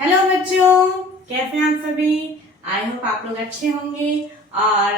Hello बच्चों, कैसे हैं आप सभी। आई होप आप लोग अच्छे होंगे। और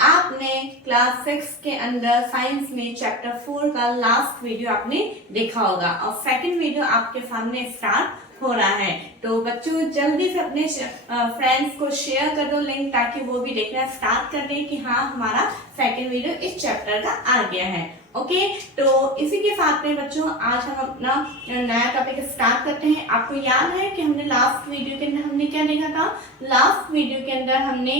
आपने क्लास 6 के अंदर साइंस में चैप्टर 4 का लास्ट वीडियो आपने देखा होगा और सेकंड वीडियो आपके सामने स्टार्ट हो रहा है। तो बच्चों जल्दी से अपने फ्रेंड्स को शेयर कर दो लिंक, ताकि वो भी देखना स्टार्ट कर दें कि हाँ हमारा सेकंड वीडियो इस चैप्टर का आ गया है। ओके, तो इसी के साथ में बच्चों आज हम अपना नया टॉपिक स्टार्ट करते हैं। आपको याद है कि हमने लास्ट वीडियो के अंदर हमने क्या देखा था। लास्ट वीडियो के अंदर हमने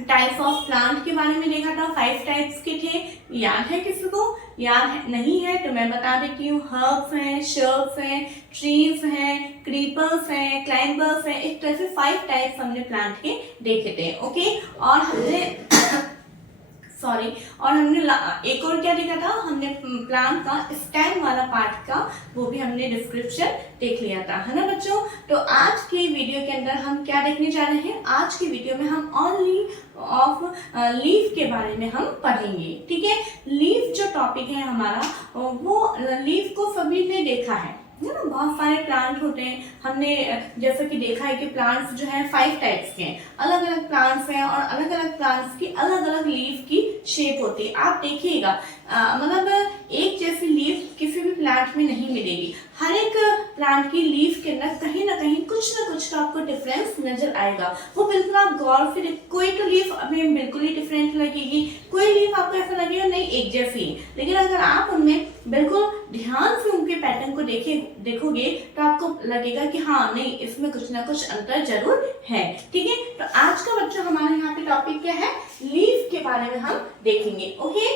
टाइप्स ऑफ प्लांट के बारे में देखा था। 5 टाइप्स के थे। याद है किसी को? याद है? नहीं है तो मैं बता देती हूँ। हर्ब्स हैं, शर्ब्स हैं, ट्रीज हैं, क्रीपर्स हैं, क्लाइंबर्स हैं। इस तरह से 5 टाइप्स हमने प्लांट के देखे थे। ओके, और हमने और हमने एक और क्या देखा था। हमने प्लांट का स्टेम वाला पार्ट का वो भी हमने डिस्क्रिप्शन देख लिया था, है ना बच्चों। तो आज के वीडियो के अंदर हम क्या देखने जा रहे हैं। आज की वीडियो में हम ओनली ऑफ लीफ के बारे में हम पढ़ेंगे। ठीक है, लीफ जो टॉपिक है हमारा, वो लीफ को सभी ने देखा है ना। बहुत सारे प्लांट होते हैं। हमने जैसे कि देखा है कि प्लांट्स जो है 5 टाइप्स के हैं। अलग अलग प्लांट्स हैं और अलग अलग प्लांट्स की अलग अलग लीफ की शेप होती है। आप देखिएगा मतलब एक जैसी लीफ किसी भी प्लांट में नहीं मिलेगी। हर एक प्लांट की लीफ के अंदर कहीं ना कहीं कुछ ना कुछ तो आपको डिफरेंस नजर आएगा। वो बिल्कुल आप गौर से कोई तो लीफ हमें बिल्कुल ही डिफरेंट लगेगी, कोई लीफ आपको ऐसा लगेगा नहीं एक जैसी। लेकिन अगर आप उनमें बिल्कुल ध्यान से उनके पैटर्न को देखोगे तो आपको लगेगा कि हाँ नहीं, इसमें कुछ ना कुछ अंतर जरूर है। ठीक है, तो आज का बच्चों हमारे यहाँ पे टॉपिक क्या है, लीफ के बारे में हम देखेंगे। ओके,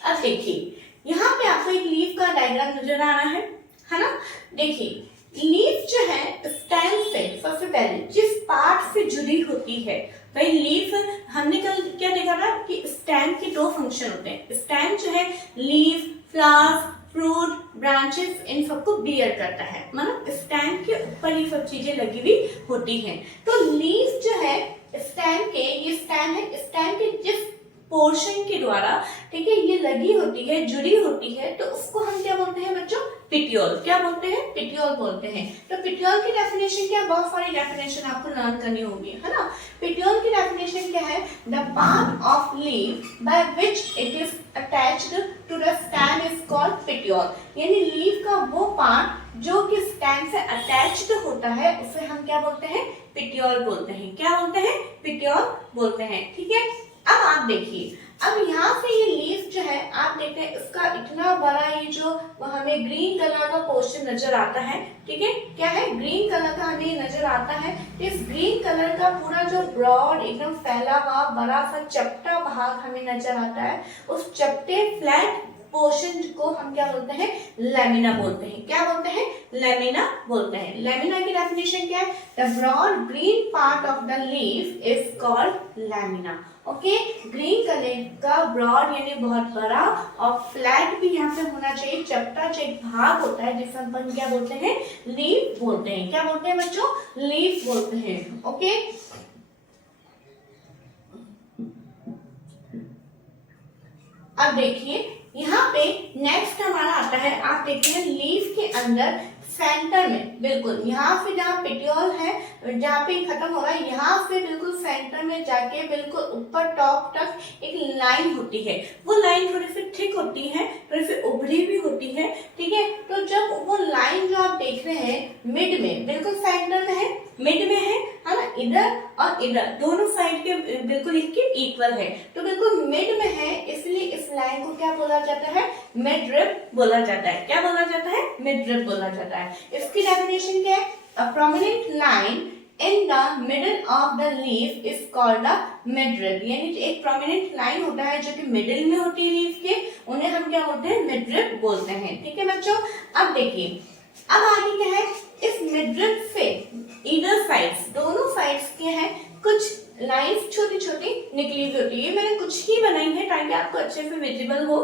अब देखिए यहाँ पे आपको एक लीफ का डायग्राम नजर आ रहा है ना। देखिए लीफ जो है स्टेम से सबसे पहले जिस पार्ट से जुड़ी होती है, भाई लीफ हमने कल क्या देखा था कि स्टेम के 2 फंक्शन होते हैं। स्टेम जो है leaf, flowers, fruit, branches in सबको बियर करता है, मतलब स्टेम के ऊपर ये सब चीजें लगी हुई होती हैं। तो लीफ जो है स्टेम के, ये स्टेम है, स्टेम के जिस पोर्शन के द्वारा, ठीक है, ये लगी होती है, जुड़ी होती है, तो उसको हम क्या बोलते हैं बच्चों, पिटियोल। क्या बोलते हैं? पिटियोल बोलते हैं। तो पिटियोल की डेफिनेशन क्या, बहुत सारी डेफिनेशन आपको लर्न करनी होगी, है ना। पिटियोल की डेफिनेशन क्या है, the part of leaf by which it is attached to the stem is called petiole. यानी लीफ का वो पार्ट जो कि स्टेम से अटैच्ड होता है उसे हम क्या बोलते हैं, पिटियोल बोलते हैं। क्या बोलते हैं? पिटियोल बोलते हैं। ठीक है, अब आप देखिए, अब यहाँ से ये लीफ जो है आप देखते हैं, इसका इतना बड़ा ये जो हमें ग्रीन कलर का पोर्शन नजर आता है। ठीक है, क्या है, ग्रीन कलर का हमें नजर आता है। इस ग्रीन कलर का पूरा जो ब्रॉड एकदम फैला हुआ बड़ा सा चपटा भाग हमें नजर आता है। उस चपटे फ्लैट पोर्शन को हम क्या बोलते हैं, लैमिना बोलते हैं। क्या बोलते हैं? लैमिना बोलते हैं। लैमिना की डेफिनेशन क्या है, the broad green part of the leaf is called lamina. Okay, green colour का ब्रॉड यानी बहुत बड़ा और फ्लैट भी यहाँ पे होना चाहिए, चपटा जो एक भाग होता है जिसे हम क्या बोलते हैं, लीफ बोलते हैं। क्या बोलते हैं बच्चों? लीफ बोलते हैं। ओके, अब देखिए यहाँ पे नेक्स्ट हमारा आता है, आप देखते हैं लीफ के अंदर सेंटर में, बिल्कुल यहाँ से जहाँ पिटियोल है, जहाँ पे खत्म हो रहा है, यहाँ से बिल्कुल सेंटर में जाके बिल्कुल ऊपर टॉप तक एक लाइन होती है। वो लाइन थोड़ी सी थिक होती है, थोड़ी सी उभरी भी होती है। ठीक है, तो जब वो लाइन जो आप देख रहे हैं मिड में, बिल्कुल सेंटर में है, मिड में है ना, इधर और इधर दोनों साइड के बिल्कुल इसके इक्वल है, तो बिल्कुल मिड में है, इसलिए इस लाइन को क्या बोला जाता है, मिड रिब बोला जाता है। क्या बोला जाता है? मिड रिब बोला जाता है। इसकी डेफिनेशन क्या है, a prominent line in the middle of the leaf is called a midrib। यानी एक प्रोमिनेंट लाइन होता है जो कि मिडिल में होती है लीफ के, उन्हें हम क्या बोलते हैं, मिडरिब बोलते हैं। ठीक है बच्चों, अब देखिए अब आगे क्या है, इस मिडरिब से इधर साइड्स, दोनों साइड्स के हैं कुछ लाइंस छोटी छोटी निकली हुई होती है। मैंने कुछ ही बनाई है ताकि आपको अच्छे से विजिबल हो,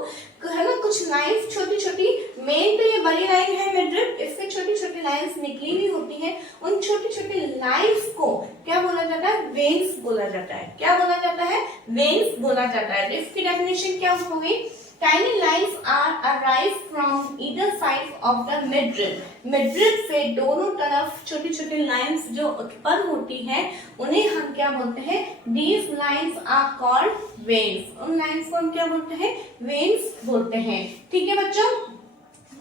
है ना। कुछ लाइंस छोटी छोटी, मेन तो ये बड़ी लाइन है मिडरिब, इससे छोटी छोटी लाइंस निकली हुई होती है। उन छोटी छोटी लाइंस को क्या बोला जाता है, वेन्स बोला जाता है। क्या बोला जाता है? वेन्स बोला जाता है। तो इसकी डेफिनेशन क्या होगी, tiny lines are arise from either side of the midrib. Midrib से दोनों तरफ छोटी छोटी लाइन्स जो उत्पन्न होती हैं उन्हें हम क्या बोलते हैं? These lines are called veins. उन लाइन्स को हम क्या बोलते हैं? वेन्स बोलते हैं। ठीक है बच्चों,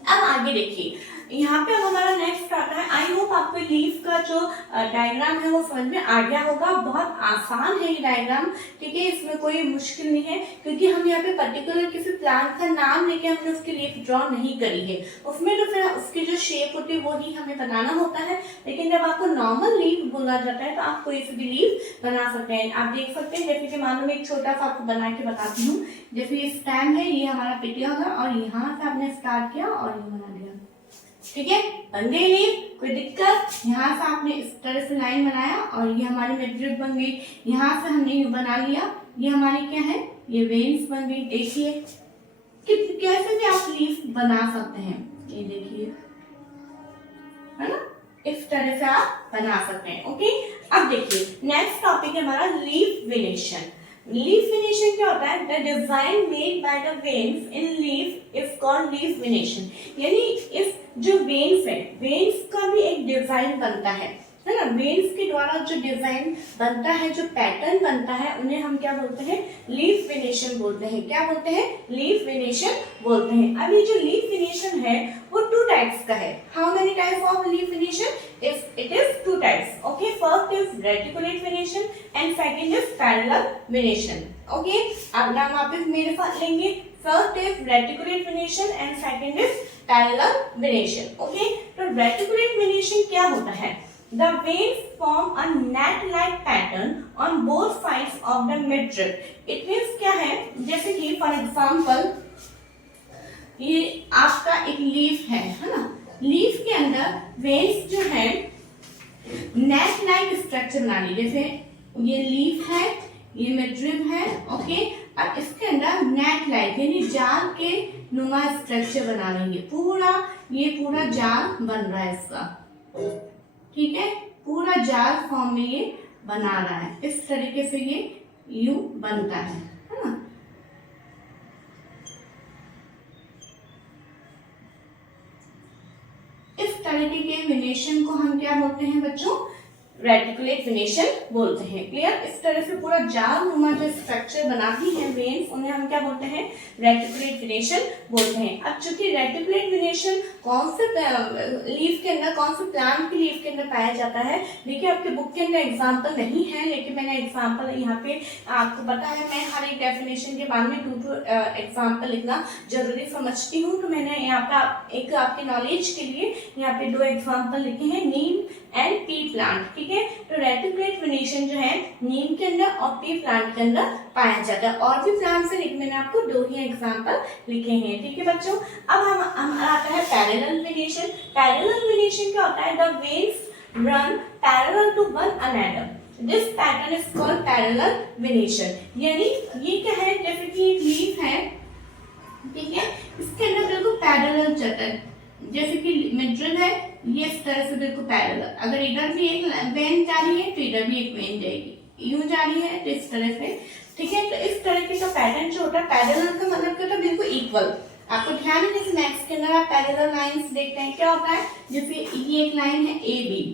अब आगे देखिए, यहाँ पे अब हमारा नेक्स्ट आता है। आई होप आपको लीफ का जो डायग्राम है वो समझ में आ गया होगा। बहुत आसान है ये डायग्राम, ठीक है, इसमें कोई मुश्किल नहीं है, क्योंकि हम यहाँ पे पर्टिकुलर किसी प्लांट का नाम लेके हमने उसकी लीफ ड्रॉ नहीं करी है। उसमें तो फिर उसकी जो शेप होती है वो ही हमें बनाना होता है, लेकिन जब आपको नॉर्मल लीफ बोला जाता है तो आप कोई सी भी लीफ बना सकते हैं। आप देख सकते हैं, जैसे कि मानो मैं एक छोटा सा आपको बना के बताती हूँ। जैसे ये स्टैंड है, ये हमारा पिटिया होगा और यहाँ से आपने स्टार्ट किया और ये बना दिया, ठीक है, बन गई लीफ, कोई दिक्कत? यहाँ से आपने इस तरह से लाइन बनाया और ये हमारी मिडरिब बन गई। यहाँ से हमने ये बना लिया, ये हमारी क्या है? ये वेन्स बन गई। देखिए कि कैसे भी आप लीफ बना सकते हैं, ये देखिए, है ना, इस तरह से आप बना सकते हैं। ओके, अब देखिए नेक्स्ट टॉपिक है हमारा लीफ वेनेशन। लीफ वेनेशन क्या होता है? The design made by the veins in leaf is called leaf venation. यानी इस जो वेन्स है, वेन्स का भी एक डिजाइन बनता है ना, वेन्स के द्वारा जो डिजाइन बनता है, जो पैटर्न बनता है, उन्हें हम क्या बोलते हैं? लीफ वेनेशन बोलते हैं। क्या बोलते हैं? लीफ वेनेशन बोलते हैं। अब ये जो लीफ वेनेशन है वो 2 टाइप्स का है। How many types of leaf venation? It is 2 types. Okay, first is reticulate venation and second is parallel venation. Okay, अब नाम आप मेरे साथ लेंगे। First is reticulate venation and second is parallel venation. Okay, तो reticulate venation क्या होता है? The veins form a net-like pattern on both sides of the midrib. It means क्या है? जैसे कि for example ये आपका एक लीफ है ना? लीफ के अंदर वेन्स जो है नेट-like स्ट्रक्चर बना ली। जैसे ये लीफ है, ये मिडरिब है, ओके, और इसके अंदर नेट-like यानी जाल के नुमा स्ट्रक्चर बना लेंगे। ये पूरा जाल बन रहा है इसका, ठीक है, पूरा जाल फॉर्म में ये बना रहा है। इस तरीके से ये यू बनता है ना। इस तरीके के वेनेशन को हम क्या बोलते हैं बच्चों? रेटिकुलेट वेनेशन बोलते हैं। क्लियर? इस तरह से पूरा जाल नुमा जो स्ट्रक्चर बनाती है वेन्स, उन्हें हम क्या बोलते हैं? रेटिकुलेट वेनेशन बोलते हैं। अब चूंकि रेटिकुलेट वेनेशन कौन से लीफ के अंदर, कौन से प्लांट की लीफ के अंदर पाया जाता है? देखिए आपके बुक के अंदर एग्जाम्पल नहीं है, लेकिन मैंने एग्जाम्पल यहाँ पे आपको पता है, मैं हर एक डेफिनेशन के बाद में 2 एग्जाम्पल लिखना जरूरी समझती हूँ, तो मैंने यहाँ पे एक आपके नॉलेज के लिए यहाँ पे 2 एग्जाम्पल लिखे हैं, नीम एंड पी प्लांट। ठीक है, तो रेटिकुलेट वेनेशन जो है नीम के अंदर और पी प्लांट के अंदर पाया जाता है। और भी प्लांट से लेकिन मैंने आपको 2 ही एग्जाम्पल लिखे हैं। ठीक है बच्चों, अब हम आता है पैरेलल वेनेशन। पैरेलल वेनेशन क्या होता है? The veins run parallel to one another. This pattern is called parallel venation. यानी ये क्या है? जैसे कि एक लीफ है, ठीक है, इसके अंदर बिल्कुल पैरेलल चलता है। जैसे कि मिडरिब है, ये इस तरह से बिल्कुल पैरेलल, अगर इधर भी एक वेन जा रही है तो इधर भी एक वेन जाएगी, यूं जा रही है तो इस तरह से। ठीक है, तो इस तरह के जो पैटर्न जो होता है, पैरेलल का मतलब क्या होता है? बिल्कुल इक्वल। आपको ध्यान है, जैसे मैथ्स के अंदर आप पैरेलल लाइंस देखते हैं, क्या होता है? जैसे ये एक लाइन है ए बी,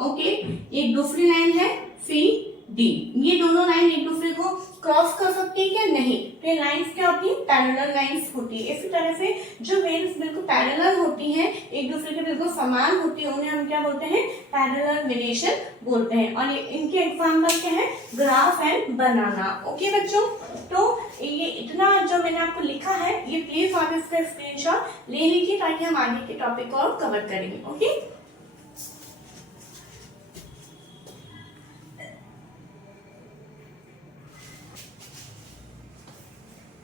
ओके, एक दूसरी लाइन है सी डी, ये दोनों लाइन एक दूसरे को क्रॉस कर सकती है क्या? नहीं। तो ये लाइंस क्या होती है? पैरेलल लाइंस होती है। इसी तरह से जो वेन्स बिल्कुल पैरेलल होती हैं, एक दूसरे के बिल्कुल समान होती है, उन्हें हम क्या बोलते हैं? पैरेलल वेनेशन बोलते हैं। और इनके एग्जाम्पल क्या है? Graph and banana. ओके बच्चों, तो ये इतना जो मैंने आपको लिखा है, ये प्लीज आप इसका स्क्रीनशॉट ले लीजिए ताकि हम आगे के टॉपिक को और कवर करेंगे। ओके,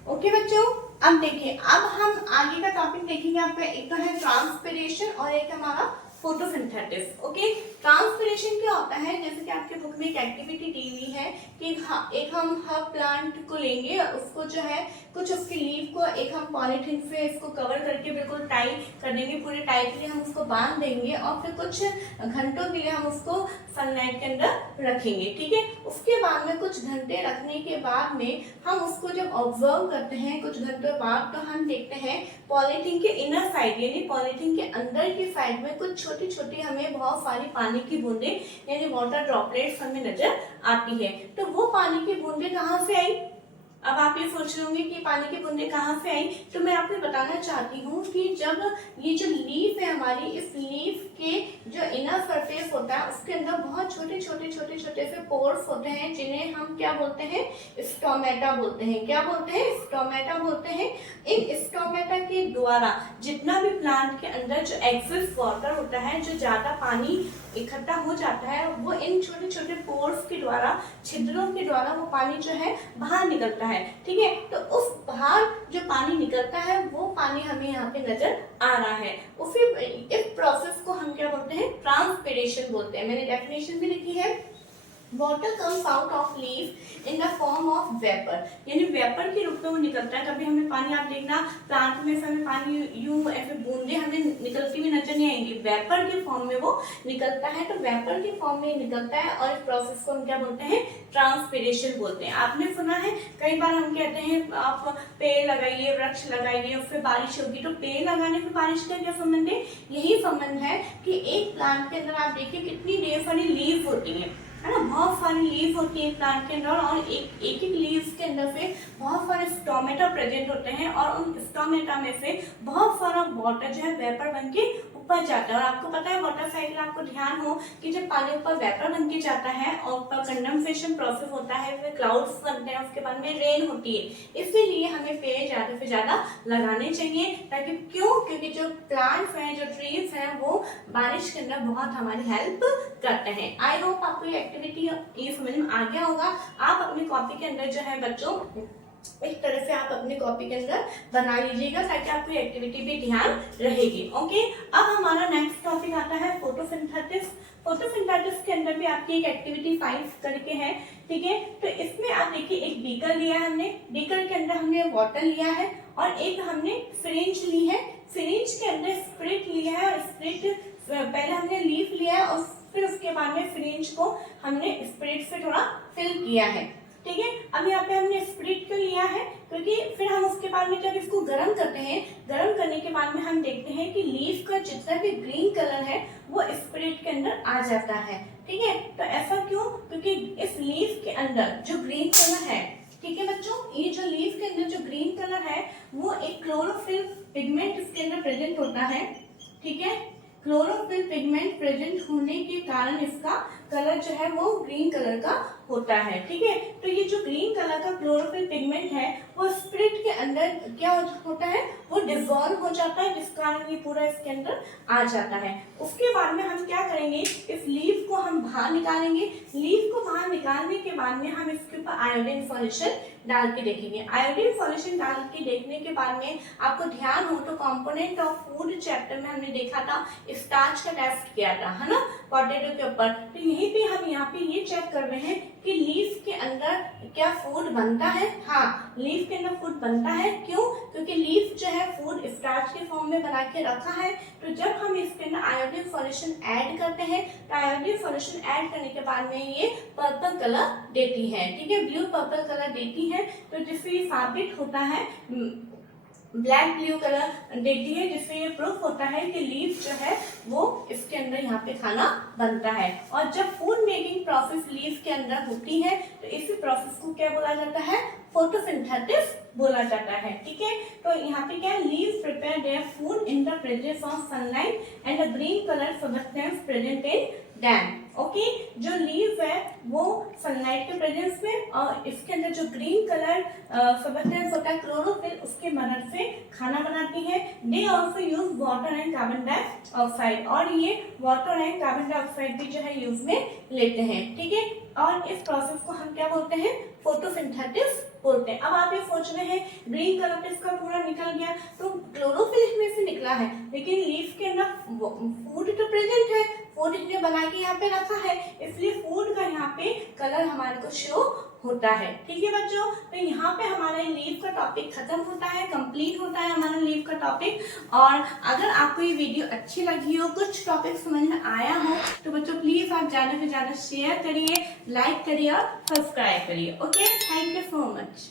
ओके बच्चों, अब देखिए, अब हम आगे का टॉपिक देखेंगे। आपका एक तो है ट्रांसपिरेशन और एक हमारा फोटोसिंथेसिस। ओके, ट्रांसपिरेशन क्या होता है, जैसे कि आपके बुक में एक एक्टिविटी दी हुई है कि एक हम हर प्लांट को लेंगे और उसको जो है कुछ उसकी लीफ को एक हम पॉलीथीन से इसको कवर करके बिल्कुल टाइट कर देंगे, पूरे टाइटली हम उसको बांध देंगे और फिर कुछ घंटों के लिए हम उसको सनलाइट के अंदर रखेंगे। ठीक है, उसके बाद में कुछ घंटे रखने के बाद में हम उसको जब ऑब्जर्व करते हैं कुछ घंटों बाद, तो हम देखते हैं पॉलीथीन के इनर साइड यानी पॉलीथीन के अंदर की साइड में कुछ छोटी छोटी हमें बहुत सारी पानी की बूंदें यानी वाटर ड्रॉपलेट्स हमें नजर आती है। तो वो पानी की बूंदें कहाँ से आई? अब आप ये सोच रहे होंगे कि पानी की बूंदें कहाँ से आई, तो मैं आपको बताना चाहती हूँ कि जब ये जो लीफ है हमारी, इस लीफ के जो इनर सरफेस होता है उसके अंदर बहुत छोटे छोटे छोटे छोटे से पोर्स होते हैं जिन्हें हम क्या बोलते हैं? स्टोमेटा बोलते हैं। क्या बोलते हैं? स्टोमेटा बोलते हैं। इन स्टोमेटा के द्वारा जितना भी प्लांट के अंदर जो एक्सेस वाटर होता है, जो ज्यादा पानी इकट्ठा हो जाता है, वो इन छोटे छोटे पोर्स के द्वारा, छिद्रों के द्वारा वो पानी जो है बाहर निकलता है। ठीक है, तो उस बाहर जो पानी निकलता है वो पानी हमें यहाँ पे नजर आ रहा है। उसी इस प्रोसेस को हम क्या बोलते हैं? ट्रांसपिरेशन बोलते हैं। मैंने डेफिनेशन भी लिखी है, water comes out of leaf in the form of vapour, यानी वेपर के रूप में वो निकलता है। कभी हमें पानी, आप देखना प्लांट में से हमें पानी यूं ऐसे बूंदे हमें निकलती हुई नजर नहीं आएंगी, वेपर के फॉर्म में वो निकलता है। तो वेपर के फॉर्म में निकलता है और इस प्रोसेस को हम क्या बोलते हैं? ट्रांसपिरेशन बोलते हैं। आपने सुना है कई बार हम कहते हैं आप पेड़ लगाइए, वृक्ष लगाइए और फिर बारिश होगी, तो पेड़ लगाने से बारिश का क्या संबंध है? यही संबंध है कि एक प्लांट के अंदर आप देखिए कितनी ढेर सारी लीफ होती है ना, बहुत सारी लीफ होती है प्लांट के अंदर और एक एक लीव्स के अंदर से बहुत सारे स्टोमेटा प्रेजेंट होते हैं और उन स्टोमेटा में से बहुत सारा वाटर जो है वेपर बन के ऊपर जाता है। और आपको पता है वाटर साइकिल, आपको ध्यान हो कि जब पानी ऊपर वेपर बन के जाता है और ऊपर कंडेंसेशन प्रोसेस होता है, फिर क्लाउड्स बनते हैं, उसके बाद में रेन होती है। इसीलिए हमें पेड़ ज्यादा से ज्यादा लगाने चाहिए, ताकि क्योंकि जो प्लांट्स हैं, जो ट्रीज हैं, वो बारिश के अंदर बहुत हमारी हेल्प करते हैं। आई होप आपको ये एक्टिविटी ये समझ में आ गया होगा। आप अपनी कॉपी के अंदर जो है बच्चों इस तरह से आप अपनी कॉपी के अंदर बना लीजिएगा ताकि आपको एक्टिविटी भी ध्यान रहेगी। ओके, अब हमारा नेक्स्ट टॉपिक आता है फोटोसिंथेसिस। फोटोसिंथेसिस के अंदर भी आपकी एक एक्टिविटी 5 करके है। ठीक है, तो इसमें आप देखिए एक बीकर लिया है हमने, बीकर के अंदर हमने वाटर लिया है और एक हमने सिरिंज ली है, सिरिंज के अंदर स्पिरिट लिया है और स्पिरिट पहले हमने लीफ लिया है और फिर उसके बाद में सिरिंज को हमने स्पिरिट से थोड़ा फिल किया है। ठीक है, अब यहाँ पे हमने स्पिरिट क्यों लिया है? क्योंकि फिर हम उसके बाद में जब इसको गर्म करते हैं, गर्म करने के बाद में हम देखते हैं कि लीफ का जितना भी ग्रीन कलर है वो स्पिरिट के अंदर आ जाता है। ठीक है, तो ऐसा क्यों? क्योंकि इस लीफ के अंदर जो ग्रीन कलर है, ठीक है बच्चों, ये जो लीफ के अंदर जो ग्रीन कलर है वो एक क्लोरोफिल पिगमेंट इसके अंदर प्रेजेंट होता है। ठीक है, क्लोरोफिल पिगमेंट प्रेजेंट होने के कारण इसका कलर जो है वो ग्रीन कलर का होता है। ठीक है, तो ये जो ग्रीन कलर का क्लोरोफिल पिगमेंट है वो स्पिरिट के अंदर क्या होता है? वो डिसॉल्व हो जाता है, जिस कारण ये पूरा इसके अंदर आ जाता है। उसके बाद में हम क्या करेंगे? इस लीफ को हम बाहर निकालेंगे। लीफ को बाहर निकालने के बाद में हम इसके ऊपर आयोडीन सॉल्यूशन डाल के देखेंगे। आयोडीन सॉल्यूशन डाल के देखने के बाद में आपको ध्यान हो तो कंपोनेंट ऑफ फूड चैप्टर में हमने देखा था, स्टार्च का टेस्ट किया था, है ना, पोटैटो के ऊपर। तो यहीं पे हम यहाँ पे ये चेक कर रहे हैं कि लीफ के अंदर क्या फूड बनता है। हाँ, लीफ के अंदर फूड बनता है। क्यों? क्योंकि लीफ जो है फूड स्टार्च के फॉर्म में बना के रखा है। तो जब हम इसके अंदर आयोडीन सॉल्यूशन ऐड करते हैं तो आयोडीन सॉल्यूशन ऐड करने के बाद में ये पर्पल कलर देती है। ठीक है, ब्लू पर्पल कलर देती है, तो जिससे साबित होता है ब्लैक ब्लू कलर देती है, जिससे ये प्रूफ होता है कि लीफ जो है वो इसके अंदर यहाँ पे खाना बनता है। और जब फूड मेकिंग प्रोसेस लीफ के अंदर होती है तो इसी प्रोसेस को क्या बोला जाता है? फोटोसिंथेसिस बोला जाता है। ठीक है, तो यहाँ पे क्या, leaf prepare their food in the presence of sunlight and the green colour substance present in them. Okay, जो लीफ है वो सनलाइट के प्रेजेंस में और इसके अंदर जो ग्रीन कलर सब्सटेंस होता है क्लोरोफिल, उसके मदद से खाना बनाती है। They also use water and carbon dioxide, और ये वाटर एंड कार्बन डाइऑक्साइड भी जो है यूज में लेते हैं। ठीक है, और इस प्रोसेस को हम क्या बोलते हैं? फोटोसिंथेसिस बोलते हैं। अब आप ये सोच रहे हैं ग्रीन कलर पे इसका पूरा निकल गया, तो क्लोरोफिल में से निकला बोला है, लेकिन लीफ के अंदर फूड तो प्रेजेंट है, फूड इसने बना के यहाँ पे रखा है, इसलिए फूड का यहाँ पे कलर हमारे को शो होता है। ठीक है बच्चों, तो यहाँ पे हमारा लीफ का टॉपिक खत्म होता है, कंप्लीट होता है हमारा लीफ का टॉपिक। और अगर आपको ये वीडियो अच्छी लगी हो, कुछ टॉपिक समझ में आया हो, तो बच्चों प्लीज आप ज्यादा से ज्यादा शेयर करिए, लाइक करिए और सब्सक्राइब करिए। Okay, thank you so much.